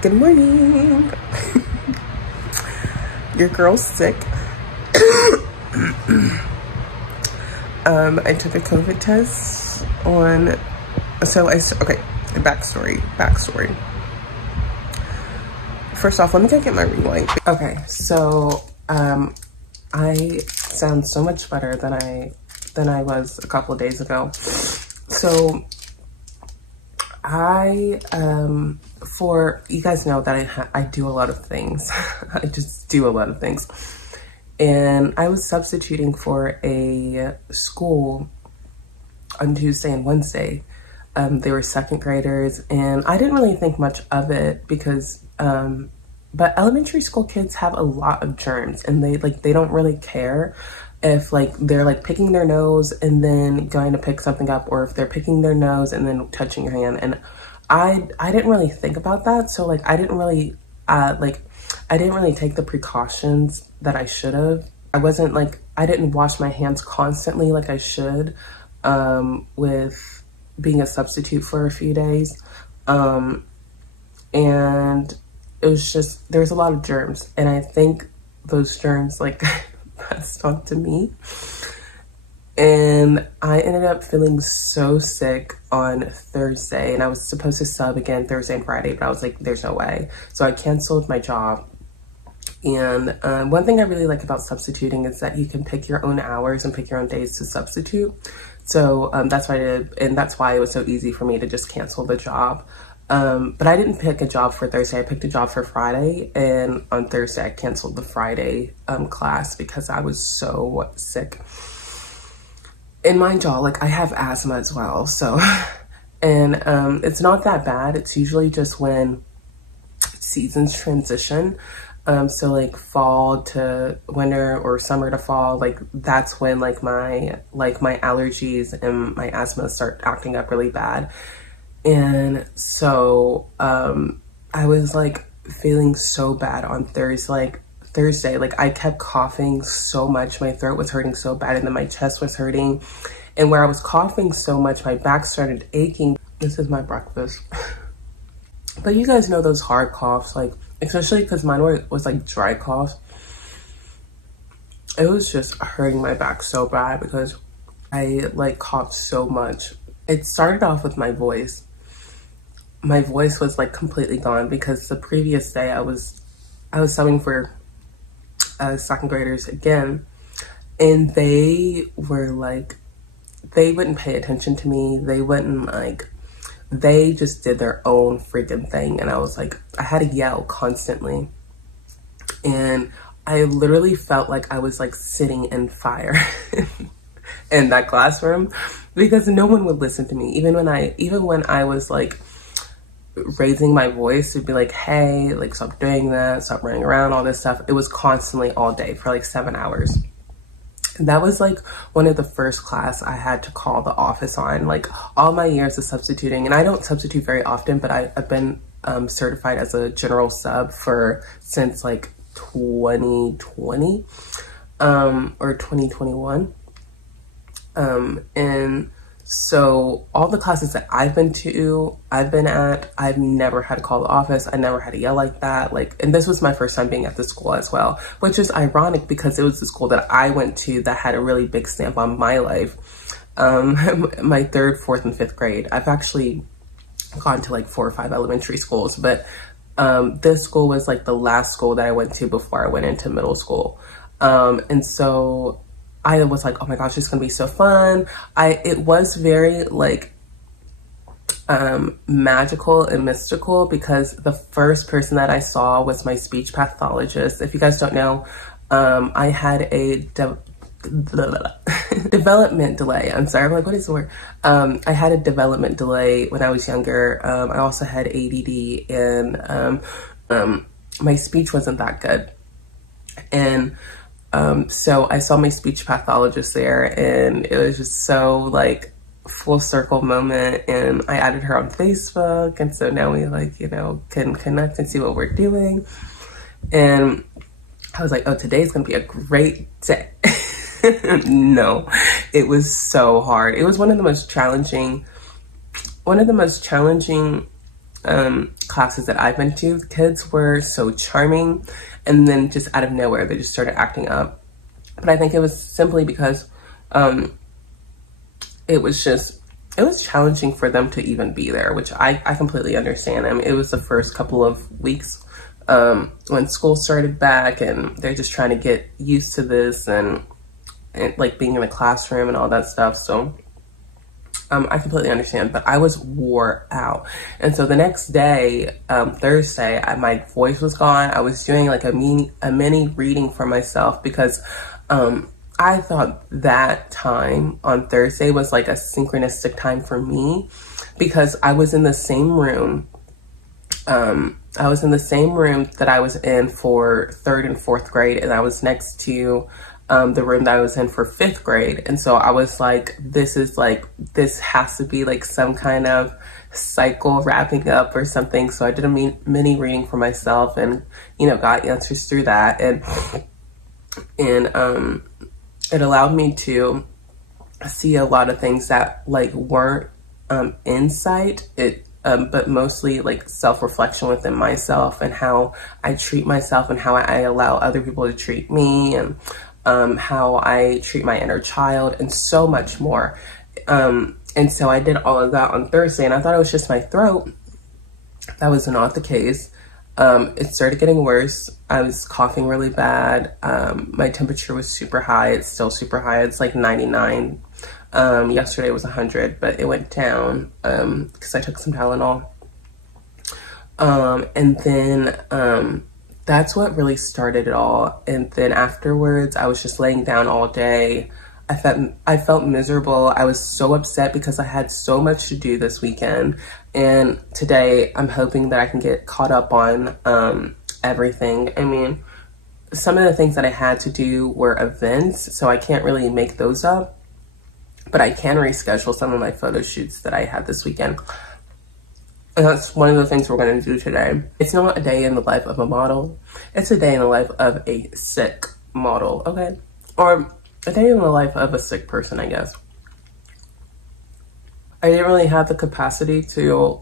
Good morning. Your girl's sick. I took a COVID test on, okay, backstory. First off, let me go get my ring light. Okay, so I sound so much better than I was a couple of days ago. So you guys know that I do a lot of things. I just do a lot of things. And I was substituting for a school on Tuesday and Wednesday. They were second graders, and I didn't really think much of it because, but elementary school kids have a lot of germs, and they don't really care if they're picking their nose and then going to pick something up, or if they're picking their nose and then touching your hand. And I didn't really think about that. So I didn't really take the precautions that I should have. I didn't wash my hands constantly like I should, with being a substitute for a few days. And it was just, there's a lot of germs, and I think those germs passed on to me. And I ended up feeling so sick on Thursday, and I was supposed to sub again Thursday and Friday, but I was like, there's no way. So I canceled my job. And one thing I really like about substituting is that you can pick your own hours and pick your own days to substitute. So that's what I did, and that's why it was so easy for me to just cancel the job. But I didn't pick a job for Thursday. I picked a job for Friday, and on Thursday I canceled the Friday class because I was so sick. And mind y'all, I have asthma as well, so, and it's not that bad. It's usually just when seasons transition. So fall to winter or summer to fall, that's when my allergies and my asthma start acting up really bad. And so I was feeling so bad on Thursday. I kept coughing so much. My throat was hurting so bad, and then my chest was hurting. And where I was coughing so much, my back started aching. This is my breakfast. But you guys know those hard coughs, especially because mine was dry coughs. It was just hurting my back so bad because I coughed so much. It started off with my voice. My voice was completely gone because the previous day I was subbing for second graders again, and they were they wouldn't pay attention to me. They wouldn't they just did their own freaking thing. And I was I had to yell constantly. And I literally felt like I was sitting in fire in that classroom, because no one would listen to me. Even when I was raising my voice to be hey, stop doing that, stop running around, all this stuff. It was constantly all day for 7 hours. And that was one of the first class I had to call the office on. All my years of substituting, and I don't substitute very often, but I've been certified as a general sub since 2020 or 2021. And so all the classes that I've been at, I've never had to call the office. I never had to yell like that. And this was my first time being at the school as well, which is ironic because it was the school that I went to that had a really big stamp on my life. My third, fourth, and fifth grade. I've actually gone to 4 or 5 elementary schools, but this school was the last school that I went to before I went into middle school. And so I was oh my gosh, it's gonna be so fun. It was very magical and mystical because the first person that I saw was my speech pathologist. If you guys don't know, I had a development delay. I'm sorry, I'm what is the word? I had a development delay when I was younger. I also had ADD, and my speech wasn't that good. And so I saw my speech pathologist there, and it was just so full circle moment. And I added her on Facebook, and so now we can connect and see what we're doing. And I was oh, today's gonna be a great day. No, it was so hard. It was one of the most challenging classes that I've been to, the kids were so charming, and then just out of nowhere, they just started acting up. But I think it was simply because it was challenging for them to even be there, which I completely understand. I mean, it was the first couple of weeks when school started back, and they're just trying to get used to this and like being in a classroom and all that stuff. So I completely understand, but I was wore out. And so the next day, Thursday, my voice was gone. I was doing like a mini reading for myself because I thought that time on Thursday was like a synchronistic time for me, because I was in the same room. I was in the same room that I was in for 3rd and 4th grade, and I was next to the room that I was in for 5th grade. And so I was like, this has to be like some kind of cycle wrapping up or something. So I did a mini reading for myself, and, you know, got answers through that. And it allowed me to see a lot of things that like weren't insight. But mostly like self-reflection within myself, and how I treat myself, and how I allow other people to treat me, and how I treat my inner child, and so much more. And so I did all of that on Thursday, and I thought it was just my throat. That was not the case. It started getting worse. I was coughing really bad. My temperature was super high. It's still super high. It's like 99. Yesterday was 100, but it went down because I took some Tylenol. And then that's what really started it all. And then afterwards, I was just laying down all day. I felt miserable. I was so upset because I had so much to do this weekend. And today, I'm hoping that I can get caught up on everything. I mean, some of the things that I had to do were events, so I can't really make those up. But I can reschedule some of my photo shoots that I had this weekend. And that's one of the things we're going to do today. It's not a day in the life of a model. It's a day in the life of a sick model, okay? Or a day in the life of a sick person, I guess. I didn't really have the capacity to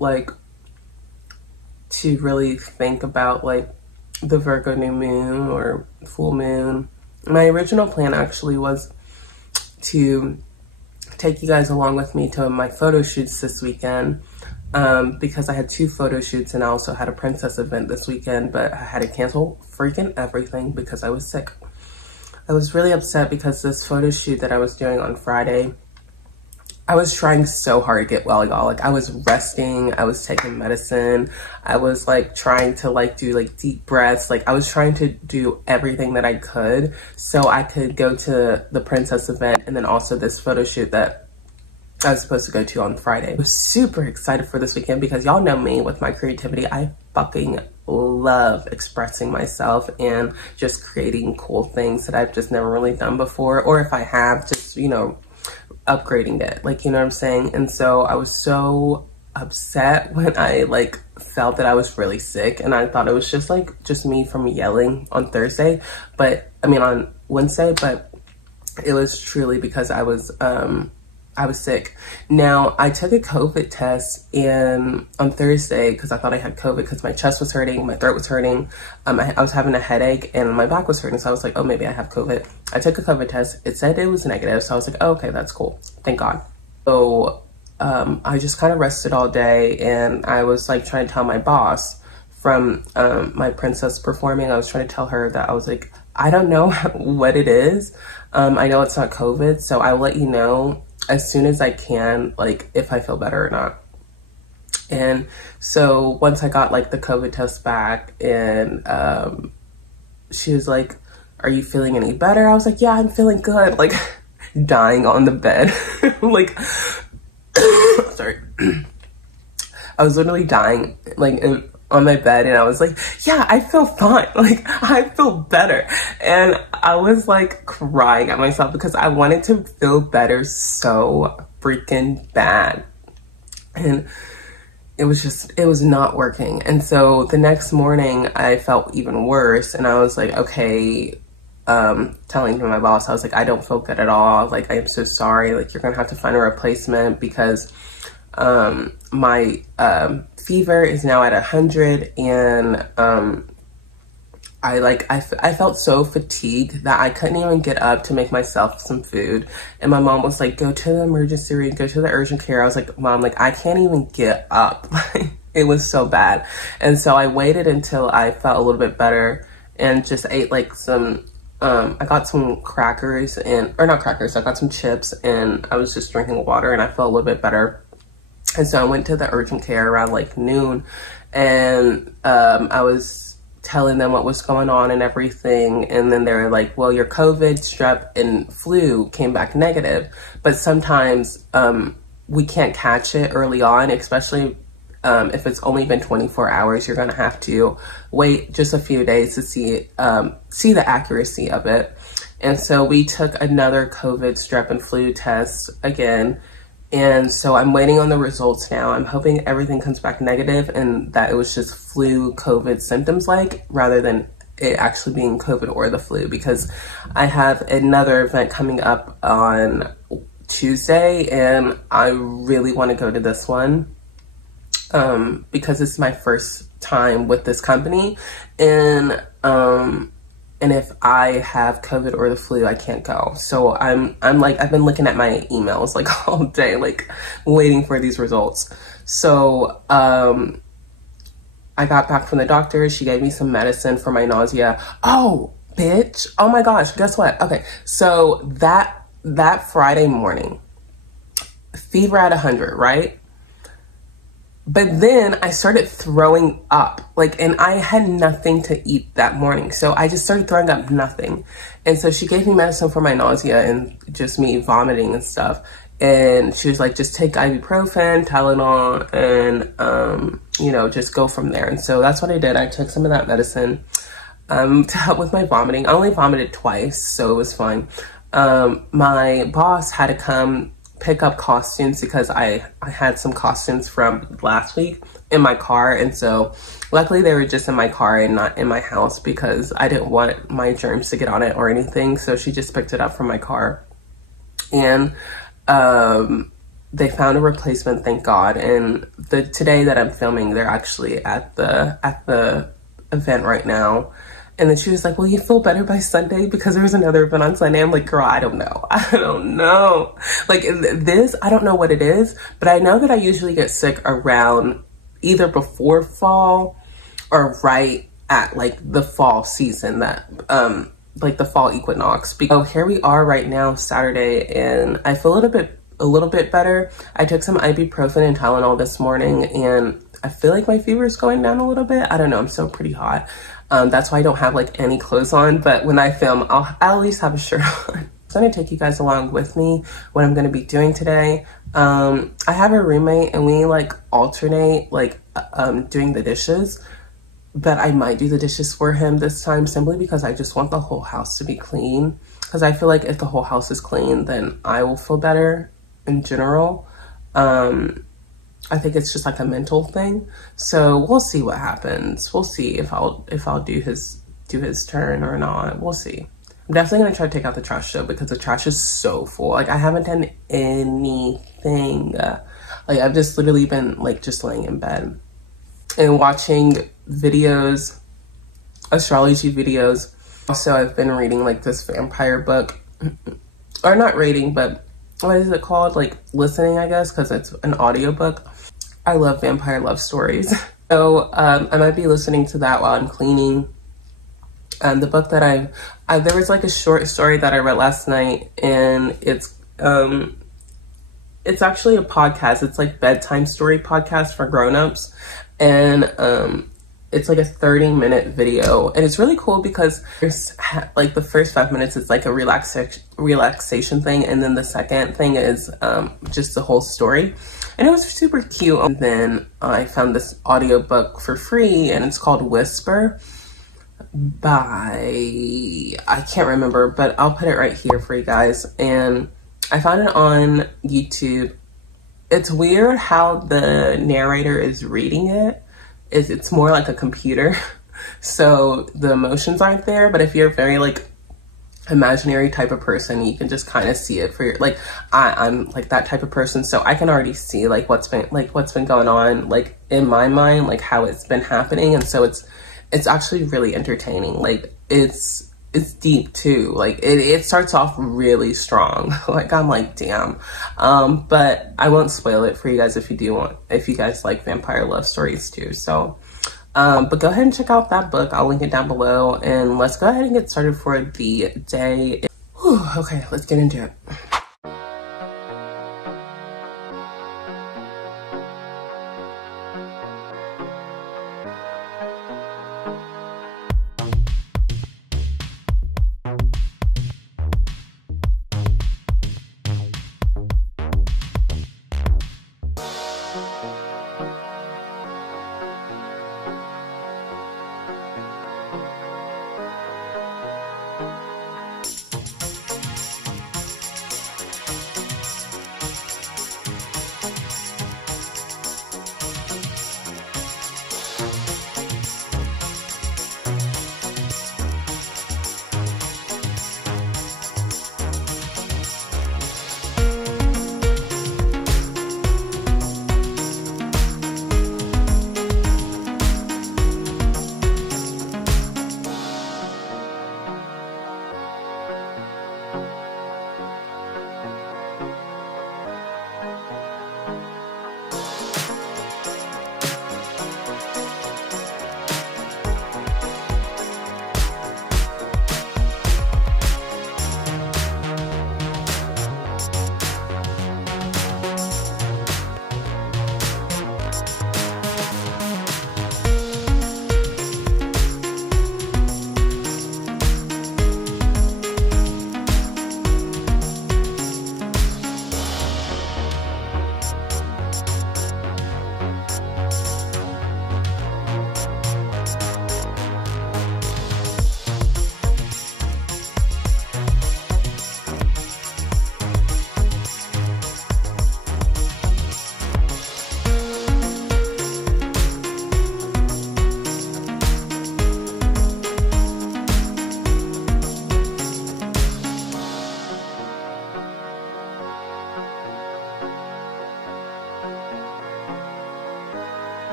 really think about like the Virgo new moon or full moon. My original plan actually was to take you guys along with me to my photo shoots this weekend, because I had 2 photo shoots, and I also had a princess event this weekend, but I had to cancel freaking everything because I was sick. I was really upset because this photo shoot that I was doing on Friday, I was trying so hard to get well, y'all. Like, I was resting, I was taking medicine, I was like trying to like do like deep breaths. Like, I was trying to do everything that I could so I could go to the princess event, and then also this photo shoot that I was supposed to go to on Friday. I was super excited for this weekend because y'all know me with my creativity. I fucking love expressing myself and just creating cool things that I've just never really done before, or if I have, just, you know, upgrading it, like, you know what I'm saying? And so I was so upset when I like felt that I was really sick, and I thought it was just me from yelling on Thursday, but I mean on Wednesday, but it was truly because I was sick. Now, I took a COVID test on Thursday because I thought I had COVID because my chest was hurting, my throat was hurting, I was having a headache, and my back was hurting, so I was like, oh, maybe I have COVID. I took a COVID test. It said it was negative, so I was like, oh, okay, that's cool. Thank God. So I just kind of rested all day, and I was like trying to tell my boss from my princess performing, I was trying to tell her that I was like, I don't know what it is. I know it's not COVID, so I'll let you know as soon as I can, like, if I feel better or not. And so once I got like the COVID test back, and she was like, are you feeling any better? I was like, yeah, I'm feeling good. Like, dying on the bed. Like, sorry. I was literally dying, like, on my bed, and I was like, yeah, I feel fine. Like, I feel better. And I was like crying at myself because I wanted to feel better so freaking bad. And it was not working. And so the next morning I felt even worse, and I was like, okay, telling my boss, I was like, I don't feel good at all. Like, I am so sorry. Like, you're gonna have to find a replacement because my fever is now at 100, and I felt so fatigued that I couldn't even get up to make myself some food. And my mom was like, go to the emergency room, go to the urgent care. I was like, Mom, like, I can't even get up. It was so bad. And so I waited until I felt a little bit better and just ate like some, I got some crackers or not crackers, I got some chips, and I was just drinking water, and I felt a little bit better. And so I went to the urgent care around like noon, and I was telling them what was going on and everything. And then they were like, well, your COVID, strep, and flu came back negative, but sometimes we can't catch it early on, especially if it's only been 24 hours. You're going to have to wait just a few days to see the accuracy of it. And so we took another COVID, strep, and flu test again. And so I'm waiting on the results now. I'm hoping everything comes back negative and that it was just flu COVID symptoms rather than it actually being COVID or the flu, because I have another event coming up on Tuesday and I really want to go to this one because it's my first time with this company, and if I have COVID or the flu, I can't go. So I'm like, I've been looking at my emails like all day, like waiting for these results. So I got back from the doctor. She gave me some medicine for my nausea. Oh, bitch. Oh my gosh. Guess what? Okay. So that Friday morning, fever at 100, right? But then I started throwing up, and I had nothing to eat that morning. So I just started throwing up nothing. And so she gave me medicine for my nausea and just me vomiting and stuff. And she was like, just take ibuprofen, Tylenol, and, just go from there. And so that's what I did. I took some of that medicine to help with my vomiting. I only vomited twice, so it was fine. My boss had to come pick up costumes because I had some costumes from last week in my car, and so luckily they were just in my car and not in my house because I didn't want my germs to get on it or anything. So she just picked it up from my car, and they found a replacement, thank God. And today that I'm filming, they're actually at the event right now. And then she was like, will you feel better by Sunday? Because there was another event on Sunday. I'm like, girl, I don't know. I don't know. Like this, I don't know what it is, but I know that I usually get sick around either before fall or right at like the fall season, that like the fall equinox. So here we are right now, Saturday, and I feel a little bit better. I took some ibuprofen and Tylenol this morning, and I feel like my fever is going down a little bit. I don't know. I'm still pretty hot. That's why I don't have like any clothes on, but when I film, I'll at least have a shirt on. I'm gonna take you guys along with me, what I'm gonna be doing today. I have a roommate and we like alternate doing the dishes, but I might do the dishes for him this time simply because I just want the whole house to be clean. Because I feel like if the whole house is clean, then I will feel better in general. I think it's just like a mental thing. So we'll see what happens. We'll see if I'll do his turn or not. We'll see. I'm definitely gonna try to take out the trash though, because the trash is so full. Like I haven't done anything. Like I've just literally been like just laying in bed and watching videos, astrology videos. Also, I've been reading like this vampire book, or not reading, but what is it called? Like listening, I guess, because it's an audiobook. I love vampire love stories. So I might be listening to that while I'm cleaning. The book that there was like a short story that I read last night, and it's actually a podcast. It's like bedtime story podcast for grown-ups. And it's like a 30-minute video, and it's really cool because there's like the first 5 minutes is like a relaxation thing, and then the second thing is just the whole story. And it was super cute. And then I found this audiobook for free, and it's called Whisper by, I can't remember, but I'll put it right here for you guys. And I found it on YouTube. It's weird how the narrator is reading it. It's more like a computer. So the emotions aren't there, but if you're very like imaginary type of person. You can just kind of see it for your, like, I'm like that type of person, so I can already see like what's been going on like in my mind, like how it's been happening. And so it's actually really entertaining. Like it's deep too. Like it starts off really strong. Like I'm like, damn. But I won't spoil it for you guys if you guys like vampire love stories too. So but go ahead and check out that book. I'll link it down below, and let's go ahead and get started for the day. Whew, okay, let's get into it.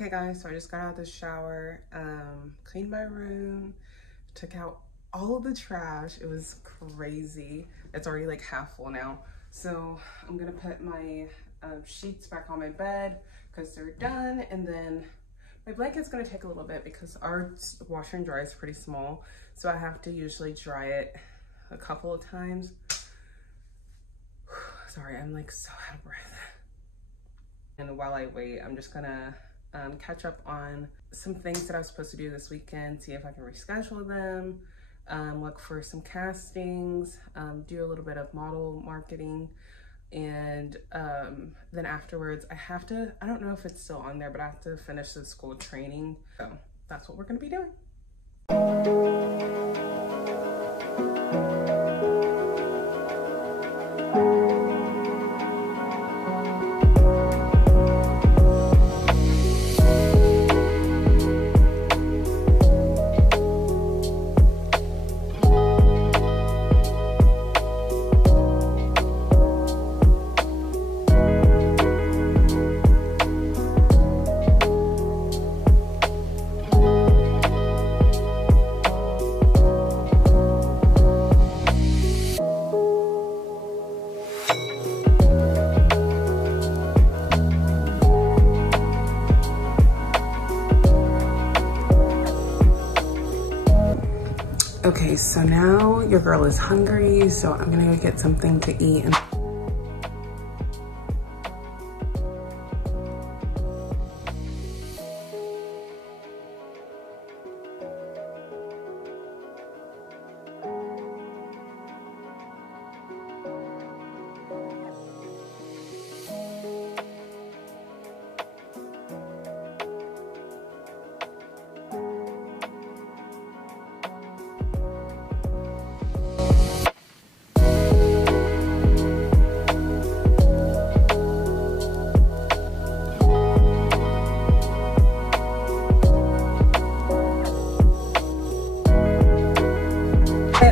Okay guys, so I just got out of the shower, cleaned my room, took out all of the trash. It was crazy. It's already like half full now. So I'm gonna put my sheets back on my bed because they're done, and then my blanket's gonna take a little bit because our washer and dryer is pretty small. So I have to usually dry it a couple of times. Sorry, I'm like so out of breath. And while I wait, I'm just gonna catch up on some things that I was supposed to do this weekend, see if I can reschedule them, look for some castings, do a little bit of model marketing, and then afterwards I don't know if it's still on there, but I have to finish the school training. So that's what we're gonna be doing. Okay, so now your girl is hungry, so I'm gonna go get something to eat.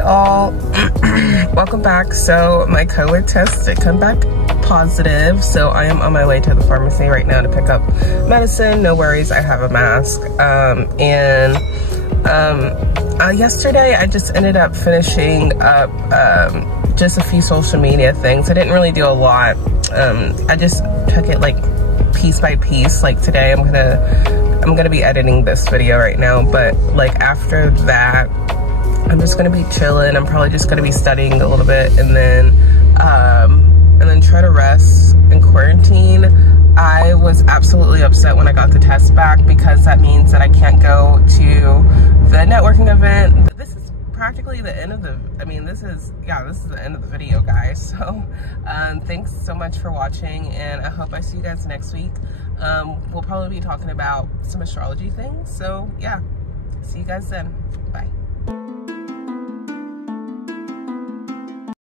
All welcome back. So my COVID test did come back positive, so I am on my way to the pharmacy right now to pick up medicine. No worries, I have a mask. Yesterday I just ended up finishing up just a few social media things. I didn't really do a lot. I just took it like piece by piece. Like today I'm gonna be editing this video right now, but like after that I'm just gonna be chilling. I'm probably just gonna be studying a little bit, and then try to rest and quarantine. I was absolutely upset when I got the test back because that means that I can't go to the networking event. This is practically the end of the, this is the end of the video, guys. So thanks so much for watching, and I hope I see you guys next week. We'll probably be talking about some astrology things. So yeah, see you guys then. Bye.